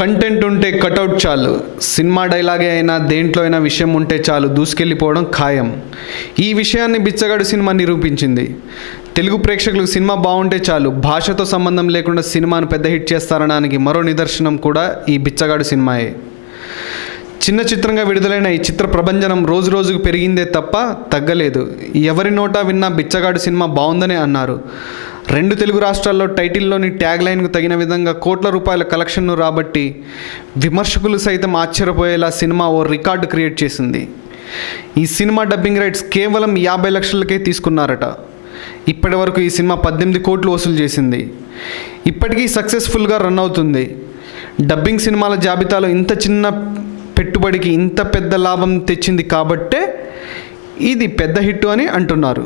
Content ఉంటే cutout చాలు, cinema డైలాగే అయినా దేంట్లో అయినా విషయం ఉంటే చాలు దూసుకెళ్ళిపోవడం ఖాయం. ఈ విషయాన్ని బిచ్చగాడు సినిమా నిరూపించింది. తెలుగు ప్రేక్షకులకు సినిమా బాగుంటే చాలు, భాషతో సంబంధం లేకుండా సినిమాను పెద్ద హిట్ చేస్తారనడానికి మరో నిదర్శనం కూడా ఈ బిచ్చగాడు సినిమాయే. చిన్న చిత్రంగా విడుదలైన ఈ చిత్ర ప్రభంజనం రోజు రోజుకు పెరిగిందే తప్ప తగ్గలేదు. ఎవరి నోటా విన్నా బిచ్చగాడు సినిమా బాగుందనే అన్నారు. 2 తెలుగు రాష్ట్రాల్లో టైటిల్లోని ట్యాగ్ లైన్కు తగిన విధంగా కోట్ల రూపాయల కలెక్షన్ను రాబట్టి విమర్శకులు సైతం ఆశ్చర్యపోయేలా సినిమా ఓ రికార్డు క్రియేట్ చేసింది. ఈ సినిమా డబ్బింగ్ రైట్స్ కేవలం 50 లక్షలకే తీసుకున్నారట. ఇప్పటి వరకు ఈ సినిమా 18 కోట్లు వసూలు చేసింది. ఇప్పటికీ సక్సెస్ఫుల్గా రన్ అవుతుంది. డబ్బింగ్ సినిమాల జాబితాలో ఇంత చిన్న పెట్టుబడికి ఇంత పెద్ద లాభం తెచ్చింది కాబట్టే ఇది పెద్ద హిట్ అని అంటున్నారు.